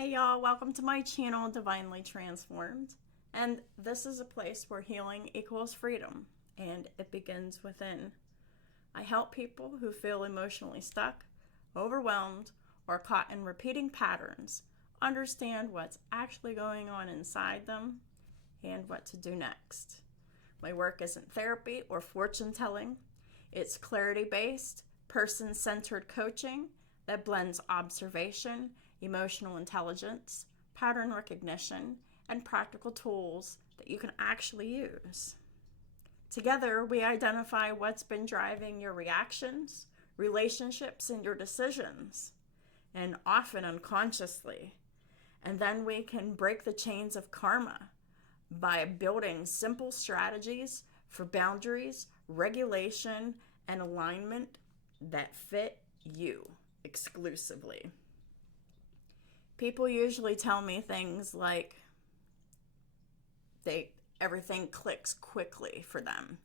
Hey y'all, welcome to my channel, Divinely Transformed. And this is a place where healing equals freedom, and it begins within. I help people who feel emotionally stuck, overwhelmed, or caught in repeating patterns understand what's actually going on inside them and what to do next. My work isn't therapy or fortune telling, it's clarity based, person centered coaching that blends observation, emotional intelligence, pattern recognition, and practical tools that you can actually use. Together, we identify what's been driving your reactions, relationships, and your decisions, and often unconsciously. And then we can break the chains of karma by building simple strategies for boundaries, regulation, and alignment that fit you exclusively. People usually tell me things like everything clicks quickly for them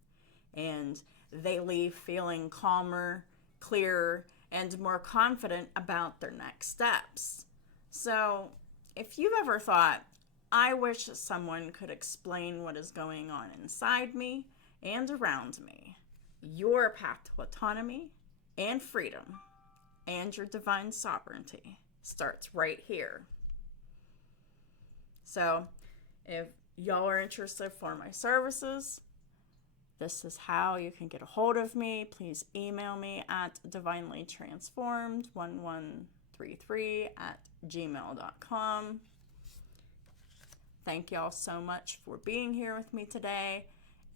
and they leave feeling calmer, clearer, and more confident about their next steps. So, if you've ever thought, I wish someone could explain what is going on inside me and around me, your path to autonomy and freedom and your divine sovereignty starts right here. So, if y'all are interested for my services, this is how you can get a hold of me. Please email me at divinelytransformed1133@gmail.com. Thank y'all so much for being here with me today,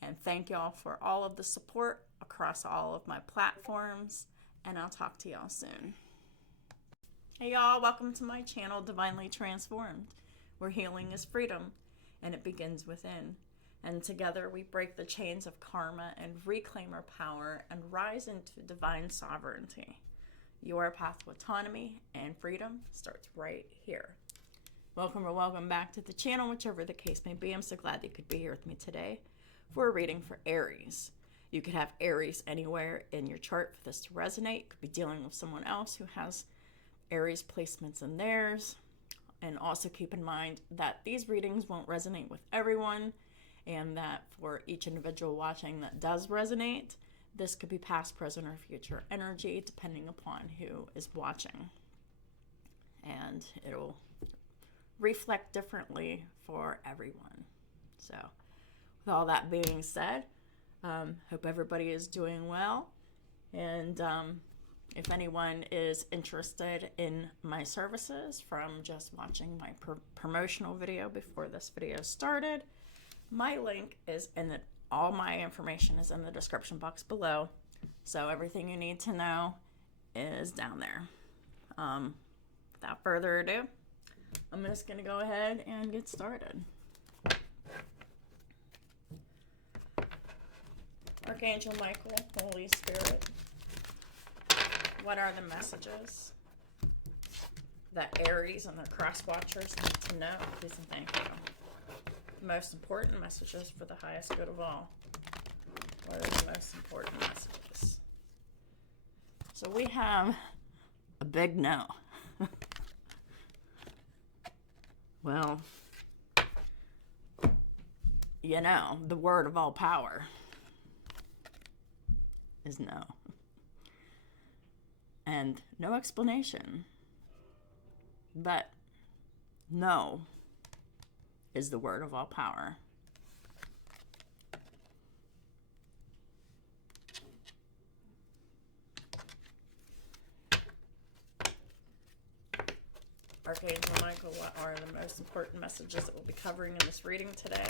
and thank y'all for all of the support across all of my platforms, and I'll talk to y'all soon. Hey y'all, welcome to my channel, Divinely Transformed, where healing is freedom, and it begins within. And together we break the chains of karma and reclaim our power and rise into divine sovereignty. Your path to autonomy and freedom starts right here. Welcome or welcome back to the channel, whichever the case may be. I'm so glad that you could be here with me today for a reading for Aries. You could have Aries anywhere in your chart for this to resonate. You could be dealing with someone else who has Aries placements in theirs. And also keep in mind that these readings won't resonate with everyone, and that for each individual watching that does resonate, this could be past, present, or future energy depending upon who is watching. And it'll reflect differently for everyone. So with all that being said, hope everybody is doing well. And if anyone is interested in my services from just watching my promotional video before this video started, my link is all my information is in the description box below. So everything you need to know is down there. Without further ado, I'm just going to go ahead and get started. Archangel Michael, Holy Spirit, what are the messages that Aries and their cross watchers need to know? Please and thank you. The most important messages for the highest good of all. What are the most important messages? So we have a big no. Well, you know, the word of all power is no. And no explanation. But no is the word of all power. Archangel Michael, what are the most important messages that we'll be covering in this reading today?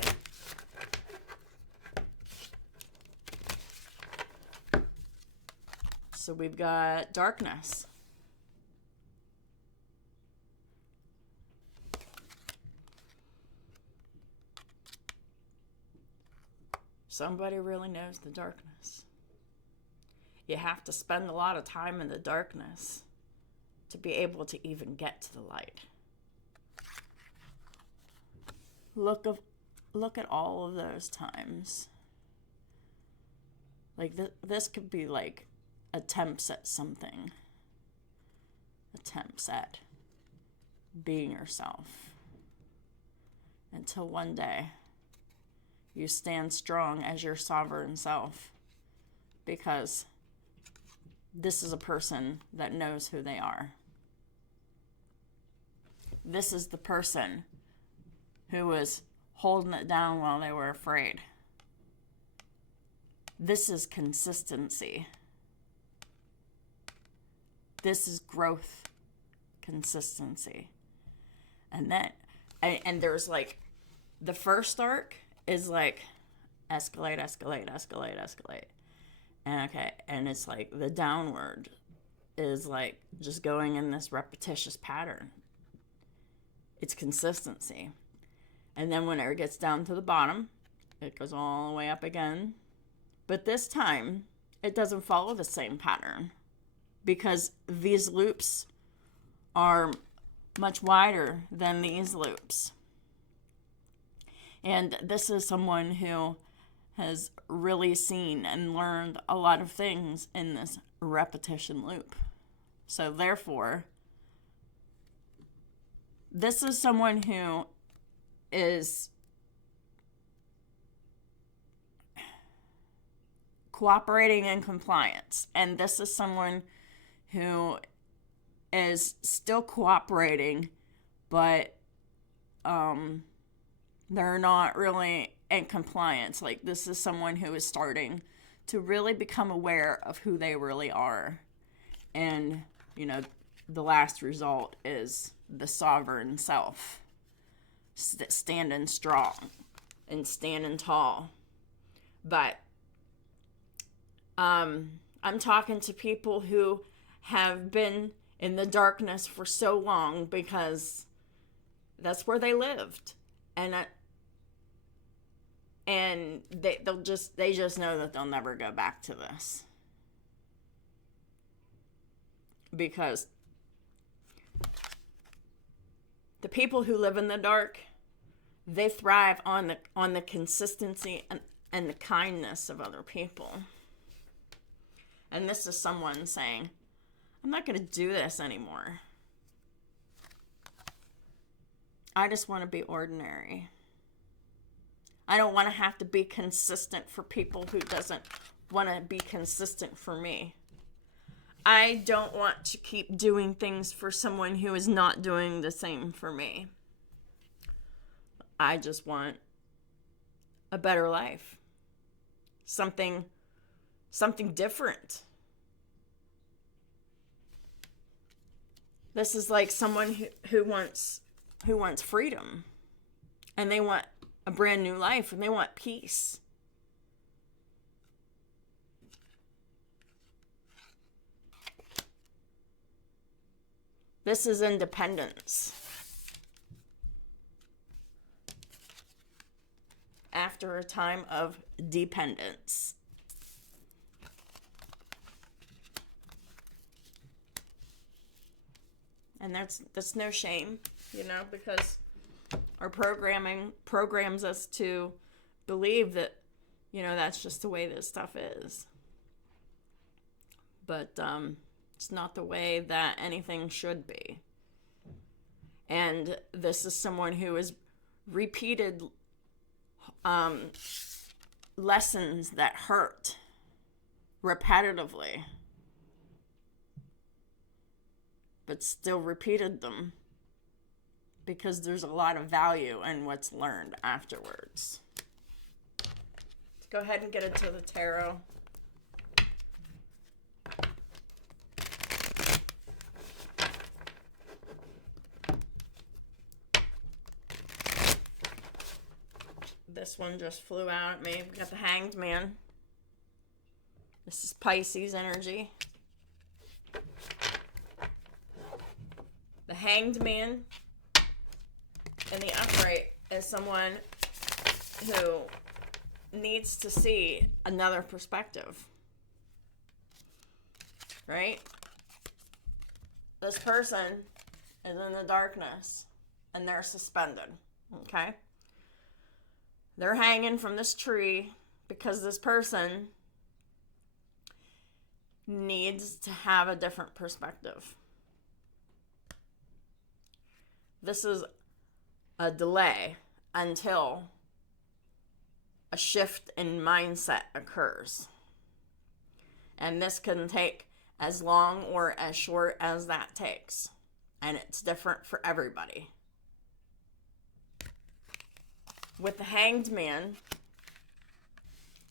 So we've got darkness. Somebody really knows the darkness. You have to spend a lot of time in the darkness to be able to even get to the light. Look at all of those times. Like this could be like attempts at something. Attempts at being yourself. Until one day, you stand strong as your sovereign self, because this is a person that knows who they are. This is the person who was holding it down while they were afraid. This is consistency. This is growth, consistency. And there's like, the first arc is like escalate. And it's like the downward is like just going in this repetitious pattern. It's consistency. And then when it gets down to the bottom, it goes all the way up again. But this time, it doesn't follow the same pattern, because these loops are much wider than these loops. And this is someone who has really seen and learned a lot of things in this repetition loop. So therefore, this is someone who is cooperating in compliance. And this is someone who is still cooperating, but they're not really in compliance. Like, this is someone who is starting to really become aware of who they really are. And, the last result is the sovereign self, standing strong and standing tall. But I'm talking to people who have been in the darkness for so long, because that's where they lived. And they just know that they'll never go back to this, because the people who live in the dark, they thrive on the consistency and the kindness of other people. And this is someone saying, I'm not going to do this anymore. I just want to be ordinary. I don't want to have to be consistent for people who doesn't want to be consistent for me. I don't want to keep doing things for someone who is not doing the same for me. I just want a better life. Something different. This is like someone who wants freedom, and they want a brand new life, and they want peace. This is independence after a time of dependence. And that's no shame, because our programming programs us to believe that, that's just the way this stuff is. But it's not the way that anything should be. And this is someone who has repeated lessons that hurt repetitively, but still repeated them, because there's a lot of value in what's learned afterwards. Let's go ahead and get into the tarot. This one just flew out at me. We got the Hanged Man. This is Pisces energy. The Hanged Man in the upright is someone who needs to see another perspective, right? This person is in the darkness and they're suspended, okay? They're hanging from this tree because this person needs to have a different perspective. This is a delay until a shift in mindset occurs. And this can take as long or as short as that takes. And it's different for everybody. With the Hanged Man,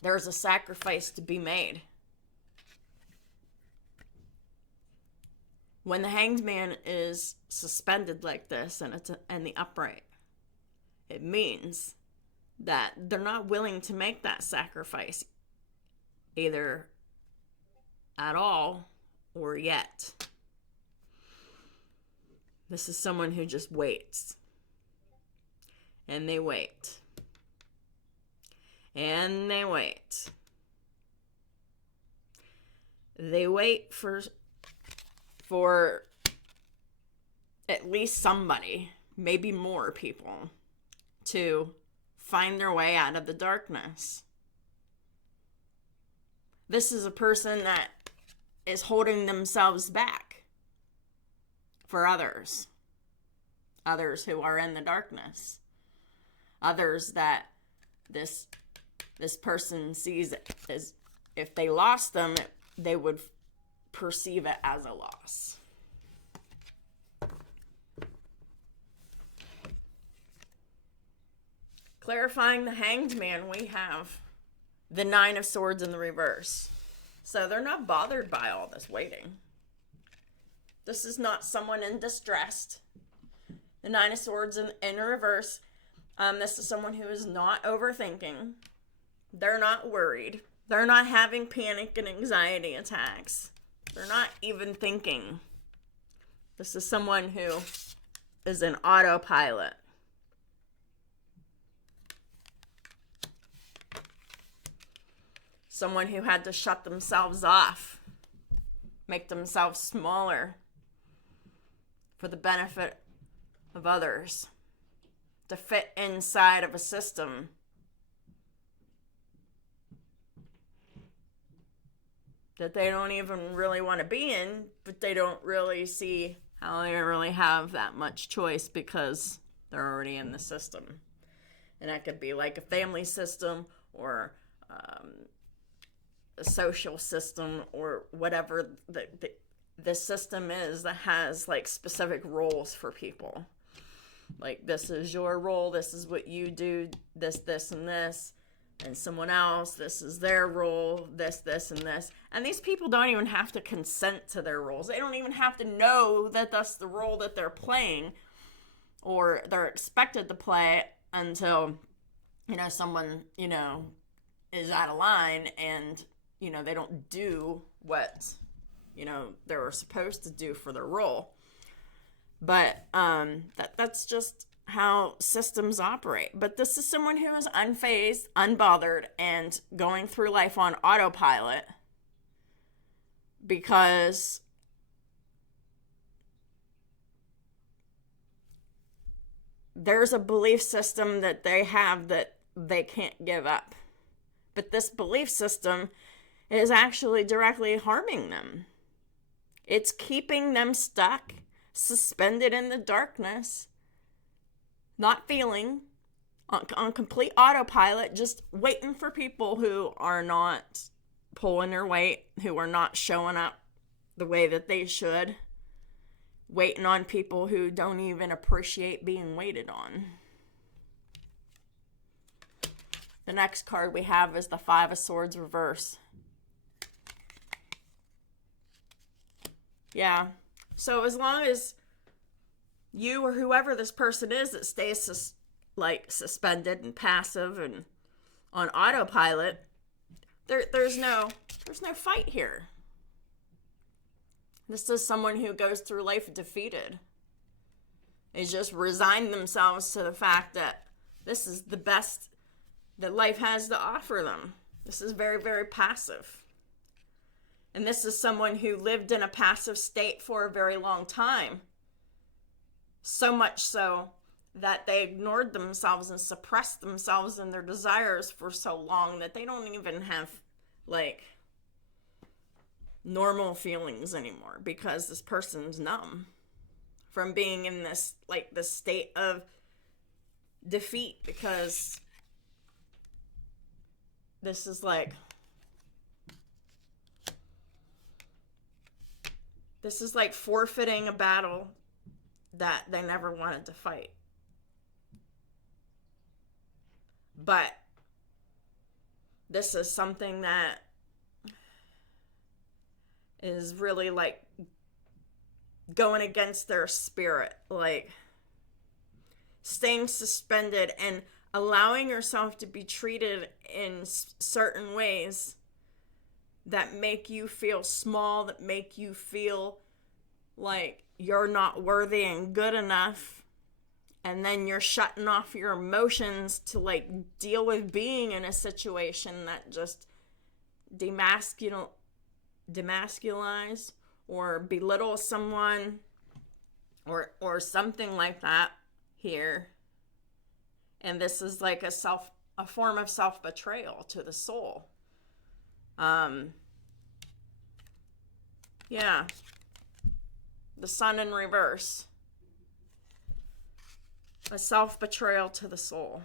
there's a sacrifice to be made. When the Hanged Man is suspended like this and it's in the upright, it means that they're not willing to make that sacrifice either at all or yet. This is someone who just waits. And they wait. And they wait. They wait for at least somebody, maybe more people, to find their way out of the darkness. This is a person that is holding themselves back for others who are in the darkness, others that this person sees it as if they lost them, they would perceive it as a loss. Clarifying the Hanged Man, we have the Nine of Swords in the reverse. So they're not bothered by all this waiting. This is not someone in distress. The Nine of Swords in reverse. This is someone who is not overthinking. They're not worried. They're not having panic and anxiety attacks. They're not even thinking. This is someone who is in autopilot. Someone who had to shut themselves off, make themselves smaller for the benefit of others, to fit inside of a system that they don't even really want to be in, but they don't really see how they really have that much choice because they're already in the system. And that could be like a family system or a social system or whatever the system is that has like specific roles for people. Like, this is your role, this is what you do, this, and this. And someone else, this is their role, this, and this. And these people don't even have to consent to their roles. They don't even have to know that that's the role that they're playing or they're expected to play until, someone, is out of line and, they don't do what, they were supposed to do for their role. But that's just how systems operate. But this is someone who is unfazed, unbothered, and going through life on autopilot because there's a belief system that they have that they can't give up. But this belief system is actually directly harming them. It's keeping them stuck, suspended in the darkness, not feeling, on complete autopilot, just waiting for people who are not pulling their weight, who are not showing up the way that they should, waiting on people who don't even appreciate being waited on. The next card we have is the Five of Swords reverse. Yeah. So as long as you or whoever this person is that stays suspended and passive and on autopilot, there's no fight here. This is someone who goes through life defeated. They just resign themselves to the fact that this is the best that life has to offer them. This is very, very passive. And this is someone who lived in a passive state for a very long time. So much so that they ignored themselves and suppressed themselves and their desires for so long that they don't even have, normal feelings anymore because this person's numb from being in this, like, the state of defeat, because this is like forfeiting a battle that they never wanted to fight. But this is something that is really like going against their spirit, like staying suspended and allowing yourself to be treated in certain ways that make you feel small, that make you feel like you're not worthy and good enough. And then you're shutting off your emotions to like deal with being in a situation that just demasculize or belittle someone or something like that here. And this is like a form of self-betrayal to the soul. Yeah. The sun in reverse. A self-betrayal to the soul.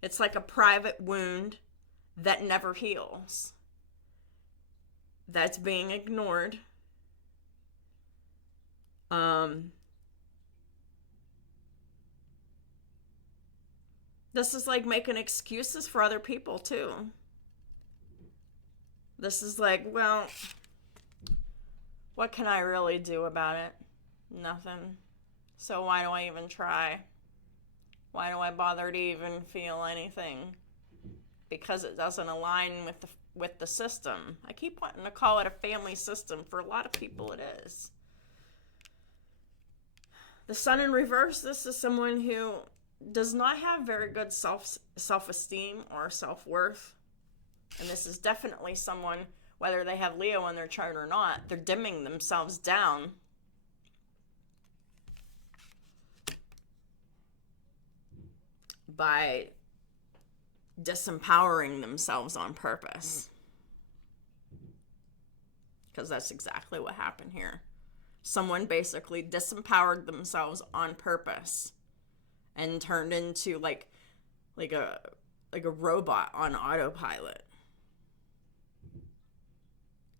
It's like a private wound that never heals. That's being ignored. This is like making excuses for other people too. This is like, well, what can I really do about it? Nothing. So why do I even try? Why do I bother to even feel anything? Because it doesn't align with the system. I keep wanting to call it a family system. For a lot of people it is. The sun in reverse, this is someone who does not have very good self-esteem or self-worth. And this is definitely someone, whether they have Leo in their chart or not, they're dimming themselves down. By disempowering themselves on purpose. Because that's exactly what happened here. Someone basically disempowered themselves on purpose and turned into like a robot on autopilot,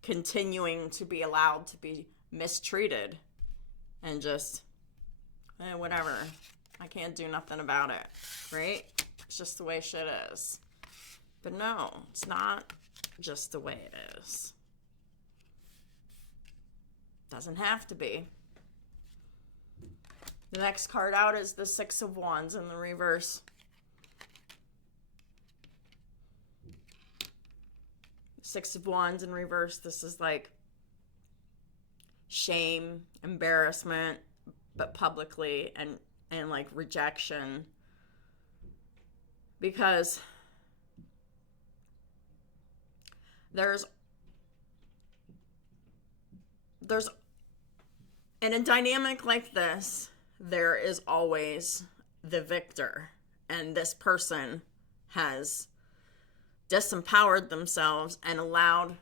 continuing to be allowed to be mistreated and just whatever. I can't do nothing about it, right? It's just the way shit is. But no, it's not just the way it is. Doesn't have to be. The next card out is the Six of Wands in the reverse. Six of Wands in reverse, this is like shame, embarrassment, but publicly, and like rejection. Because there's in a dynamic like this, there is always the victor, and this person has disempowered themselves and allowed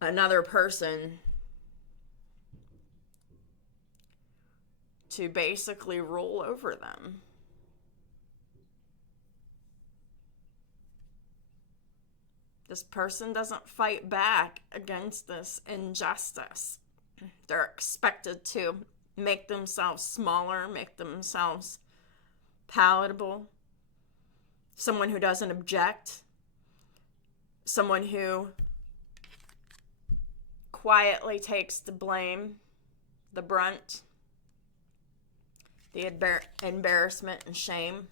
another person to basically rule over them. This person doesn't fight back against this injustice. They're expected to make themselves smaller, make themselves palatable. Someone who doesn't object. Someone who quietly takes the blame, the brunt, the embarrassment and shame.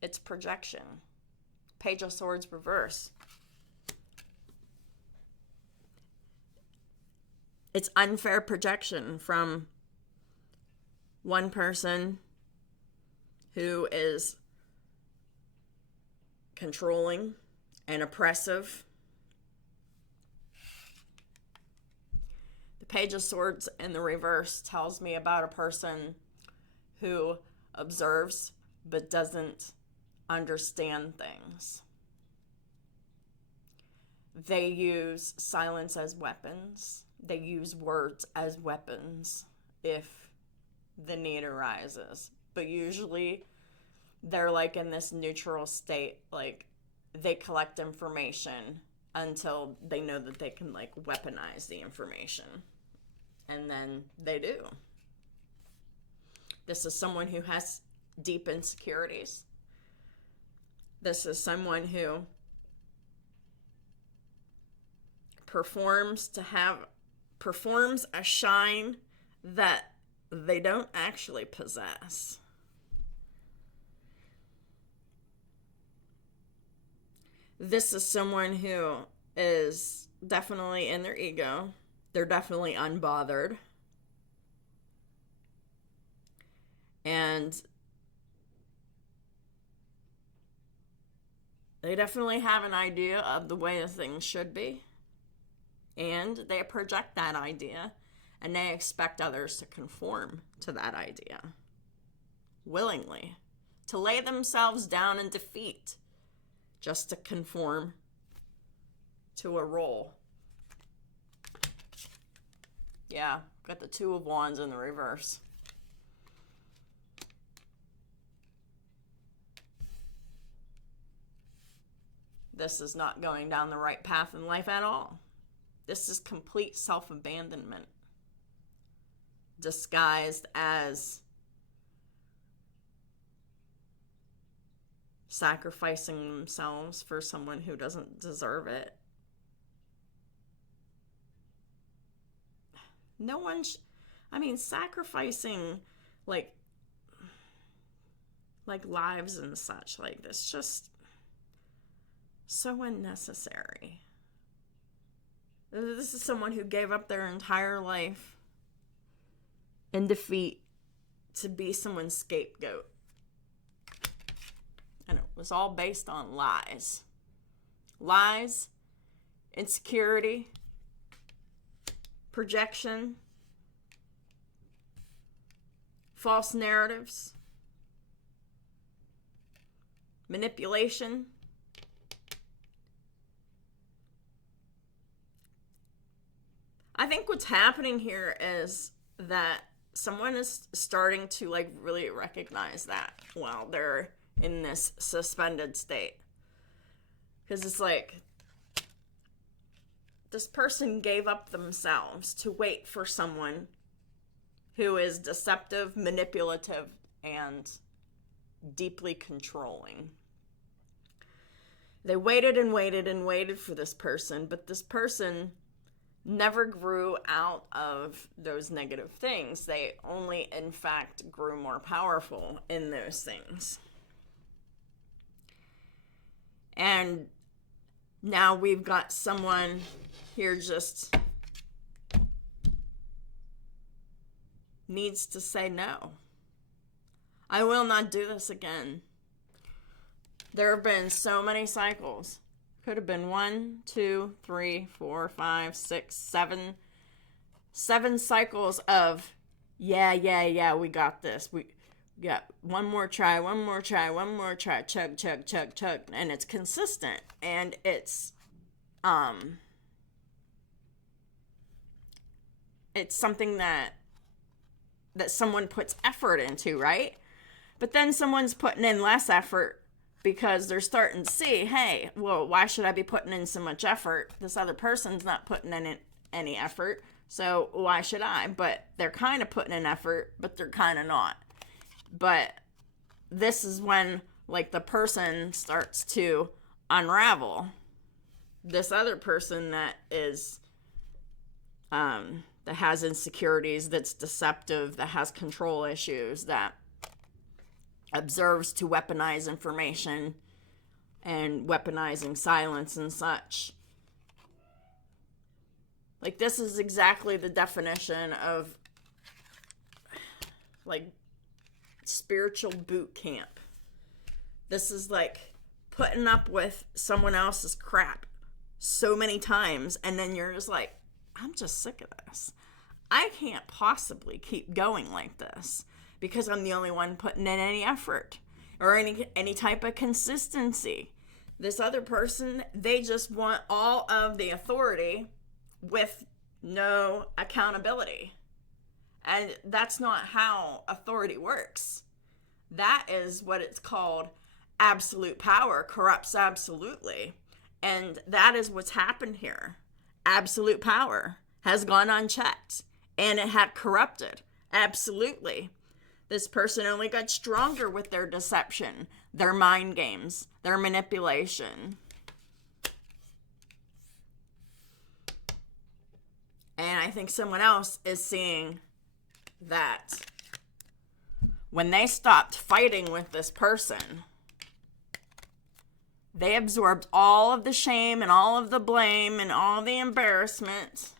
It's projection. Page of Swords reverse. It's unfair projection from one person who is controlling and oppressive. The Page of Swords in the reverse tells me about a person who observes but doesn't understand things. They use silence as weapons. They use words as weapons if the need arises. But usually they're like in this neutral state, like they collect information until they know that they can like weaponize the information. And then they do. This is someone who has deep insecurities. This is someone who performs a shine that they don't actually possess. This is someone who is definitely in their ego. They're definitely unbothered. And they definitely have an idea of the way things should be. And they project that idea. And they expect others to conform to that idea. Willingly. To lay themselves down in defeat. Just to conform to a role. Yeah, got the Two of Wands in the reverse. This is not going down the right path in life at all. This is complete self-abandonment. Disguised as sacrificing themselves for someone who doesn't deserve it. No one, sacrificing like lives and such like this, just so unnecessary. This is someone who gave up their entire life in defeat to be someone's scapegoat. And it was all based on lies. Lies, insecurity, projection, false narratives, manipulation. I think what's happening here is that someone is starting to really recognize that while they're in this suspended state. Because it's like, this person gave up themselves to wait for someone who is deceptive, manipulative, and deeply controlling. They waited and waited and waited for this person, but this person never grew out of those negative things. They only, in fact, grew more powerful in those things. And now we've got someone here just needs to say no. I will not do this again. There have been so many cycles. Could have been 1, 2, 3, 4, 5, 6, 7. 7 cycles of, yeah, we got this. We got one more try, chug, chug, chug, chug. And it's consistent. And it's something that someone puts effort into, right? But then someone's putting in less effort because they're starting to see, hey, well, why should I be putting in so much effort? This other person's not putting in any effort, so why should I? But they're kind of putting in effort, but they're kind of not. But this is when, the person starts to unravel. This other person that is, that has insecurities, that's deceptive, that has control issues, that observes to weaponize information and weaponizing silence and such. This is exactly the definition of spiritual boot camp. This is putting up with someone else's crap so many times, and then you're just like, I'm just sick of this. I can't possibly keep going like this because I'm the only one putting in any effort or any type of consistency. this other person, they just want all of the authority with no accountability. And that's not how authority works. That is what it's called. Absolute power corrupts absolutely. And that is what's happened here. Absolute power has gone unchecked, and it had corrupted. Absolutely. This person only got stronger with their deception, their mind games, their manipulation. And I think someone else is seeing that when they stopped fighting with this person, they absorbed all of the shame and all of the blame and all the embarrassment,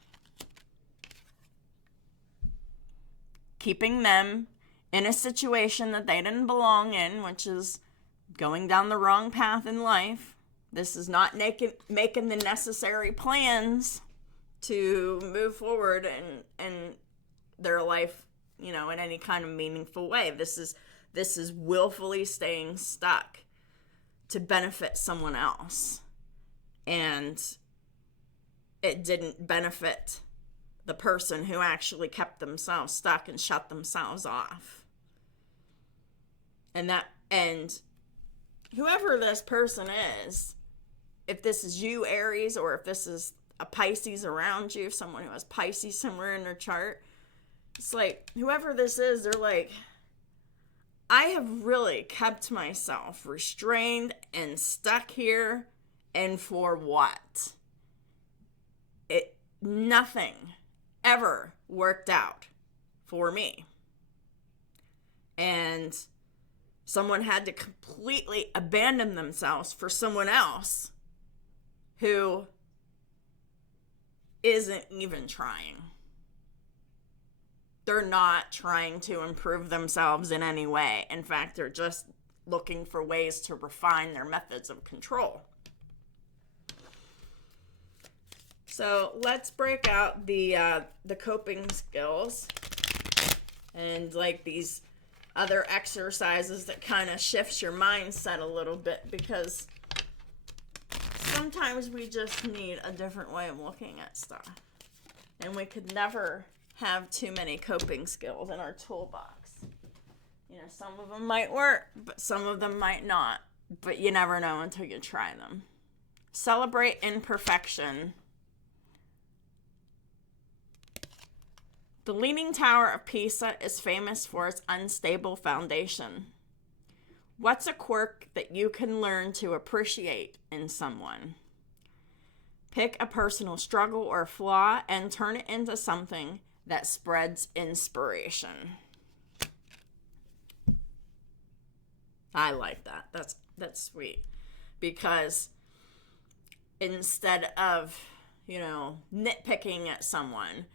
keeping them in a situation that they didn't belong in, which is going down the wrong path in life. This is not making the necessary plans to move forward in their life, in any kind of meaningful way. This is willfully staying stuck to benefit someone else. And it didn't benefit the person who actually kept themselves stuck and shut themselves off. And whoever this person is, if this is you, Aries, or if this is a Pisces around you, someone who has Pisces somewhere in their chart, it's like, whoever this is, they're like, I have really kept myself restrained and stuck here, and for what? Nothing ever worked out for me. And someone had to completely abandon themselves for someone else who isn't even trying. They're not trying to improve themselves in any way. In fact, they're just looking for ways to refine their methods of control. So let's break out the coping skills and like these other exercises that kind of shifts your mindset a little bit, because sometimes we just need a different way of looking at stuff. And we could never have too many coping skills in our toolbox. Some of them might work, but some of them might not. But you never know until you try them. Celebrate imperfection. The Leaning Tower of Pisa is famous for its unstable foundation. What's a quirk that you can learn to appreciate in someone? Pick a personal struggle or flaw and turn it into something that spreads inspiration. I like that. That's sweet. Because instead of, nitpicking at someone,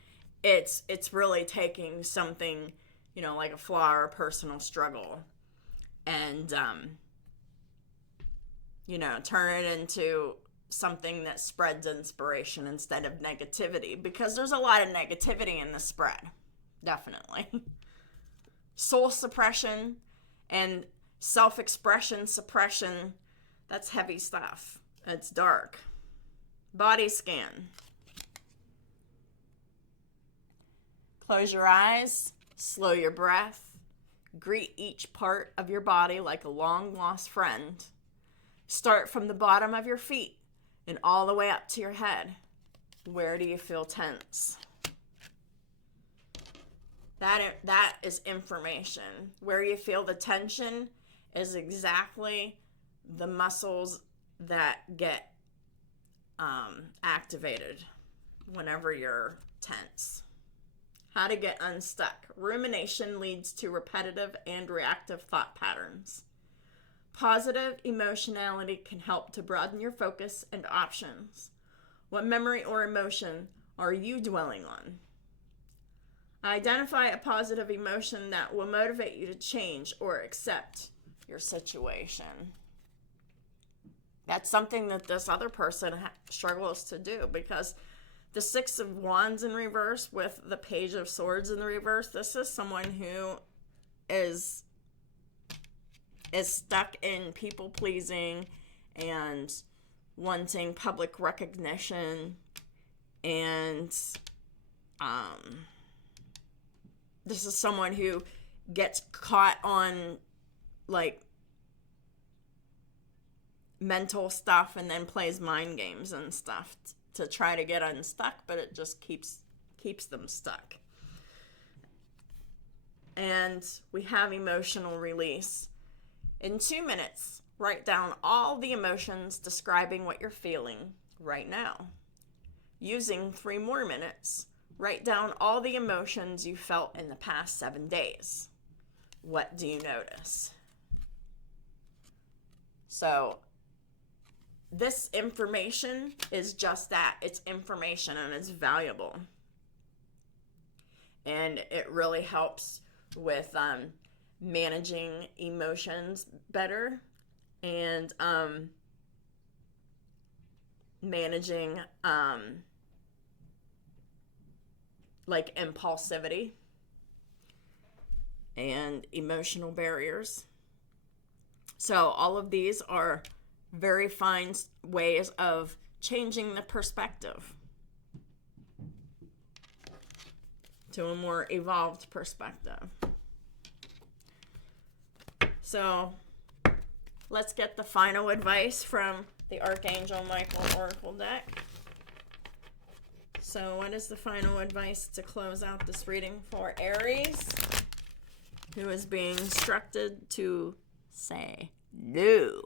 it's really taking something, like a flaw or a personal struggle and, turn it into something that spreads inspiration instead of negativity, because there's a lot of negativity in the spread. Definitely. Soul suppression and self-expression suppression, that's heavy stuff. It's dark. Body scan. Close your eyes, slow your breath, greet each part of your body like a long-lost friend. Start from the bottom of your feet and all the way up to your head. Where do you feel tense? That is information. Where you feel the tension is exactly the muscles that get activated whenever you're tense. How to get unstuck. Rumination leads to repetitive and reactive thought patterns. Positive emotionality can help to broaden your focus and options. What memory or emotion are you dwelling on? Identify a positive emotion that will motivate you to change or accept your situation. That's something that this other person struggles to do, because the Six of Wands in reverse with the Page of Swords in the reverse, this is someone who is stuck in people pleasing and wanting public recognition, and this is someone who gets caught on like mental stuff and then plays mind games and stuff to try to get unstuck, but it just keeps them stuck. And we have emotional release. In 2 minutes, write down all the emotions describing what you're feeling right now. Using 3 more minutes, write down all the emotions you felt in the past 7 days. What do you notice? So, this information is just that. It's information and it's valuable. And it really helps with managing emotions better and managing like impulsivity and emotional barriers. So all of these are very fine ways of changing the perspective to a more evolved perspective. So let's get the final advice from the Archangel Michael Oracle deck. So what is the final advice to close out this reading for Aries, who is being instructed to say no?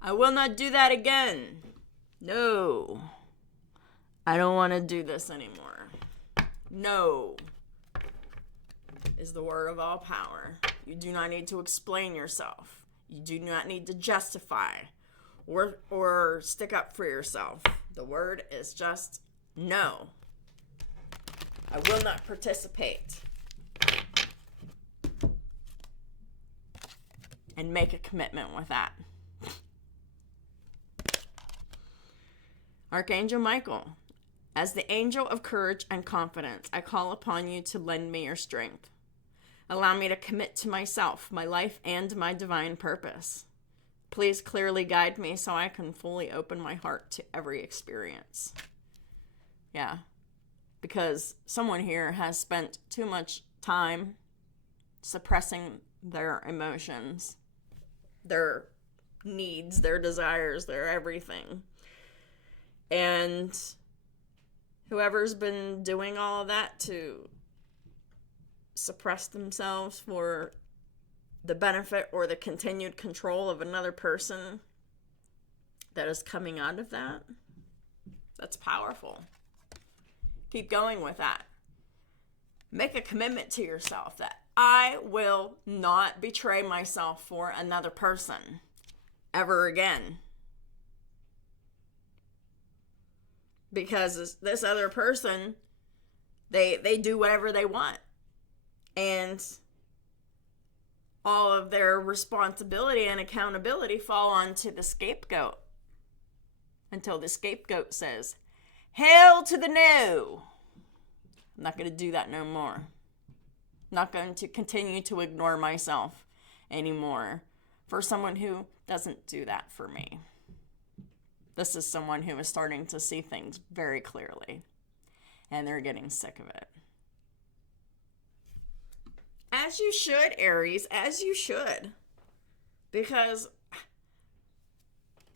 I will not do that again. No. I don't want to do this anymore. No is the word of all power. You do not need to explain yourself. You do not need to justify or stick up for yourself. The word is just no. I will not participate. And make a commitment with that. Archangel Michael, as the angel of courage and confidence, I call upon you to lend me your strength. Allow me to commit to myself, my life, and my divine purpose. Please clearly guide me so I can fully open my heart to every experience. Yeah, because someone here has spent too much time suppressing their emotions, their needs, their desires, their everything. And whoever's been doing all of that to suppress themselves for the benefit or the continued control of another person that is coming out of that, that's powerful. Keep going with that. Make a commitment to yourself that I will not betray myself for another person ever again. Because this other person, they do whatever they want. And all of their responsibility and accountability fall onto the scapegoat. Until the scapegoat says, "Hell to the no. I'm not going to do that no more. I'm not going to continue to ignore myself anymore for someone who doesn't do that for me." This is someone who is starting to see things very clearly, and they're getting sick of it. As you should, Aries, as you should. Because,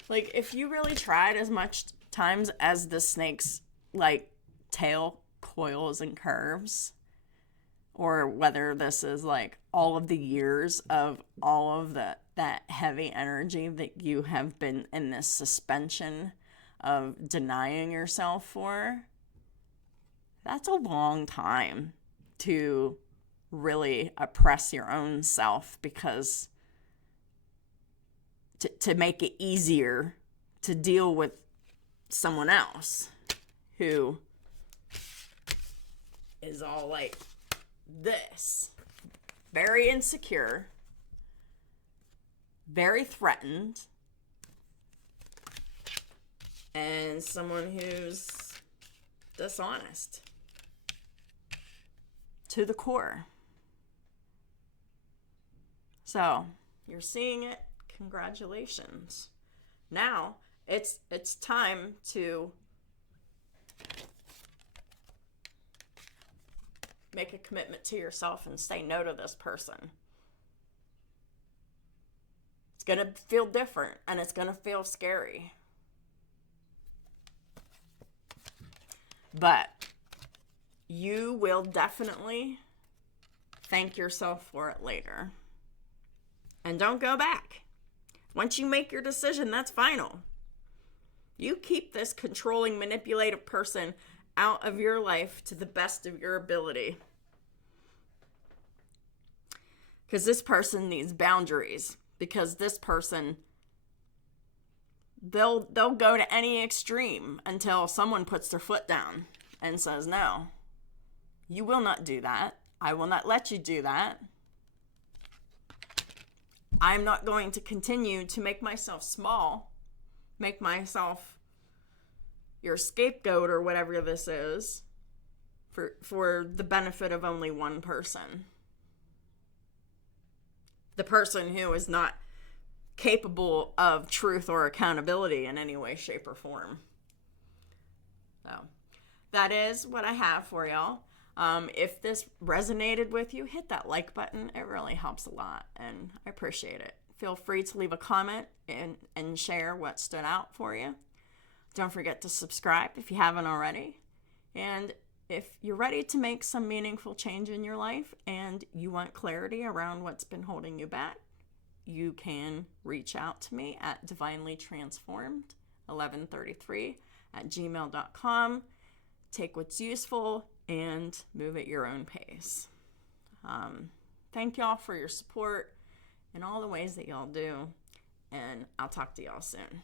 like, if you really tried as much times as the snake's, like, tail coils and curves, or whether this is, like, all of the years of all of that heavy energy that you have been in this suspension of denying yourself for, that's a long time to really oppress your own self, because to make it easier to deal with someone else who is all like this, very insecure, very threatened, and someone who's dishonest to the core. So, you're seeing it Congratulations. Now it's time to make a commitment to yourself and say no to this person. It's going to feel different and it's going to feel scary. But you will definitely thank yourself for it later. And don't go back. Once you make your decision, that's final. You keep this controlling, manipulative person out of your life to the best of your ability. Because this person needs boundaries. Because this person, they'll go to any extreme until someone puts their foot down and says, no, you will not do that. I will not let you do that. I'm not going to continue to make myself small, make myself your scapegoat or whatever this is for the benefit of only one person. The person who is not capable of truth or accountability in any way, shape, or form. So that is what I have for y'all. If this resonated with you, hit that like button. It really helps a lot, and I appreciate it. Feel free to leave a comment and share what stood out for you. Don't forget to subscribe if you haven't already. And if you're ready to make some meaningful change in your life and you want clarity around what's been holding you back, you can reach out to me at divinelytransformed1133@gmail.com. Take what's useful and move at your own pace. Thank y'all for your support in all the ways that y'all do, and I'll talk to y'all soon.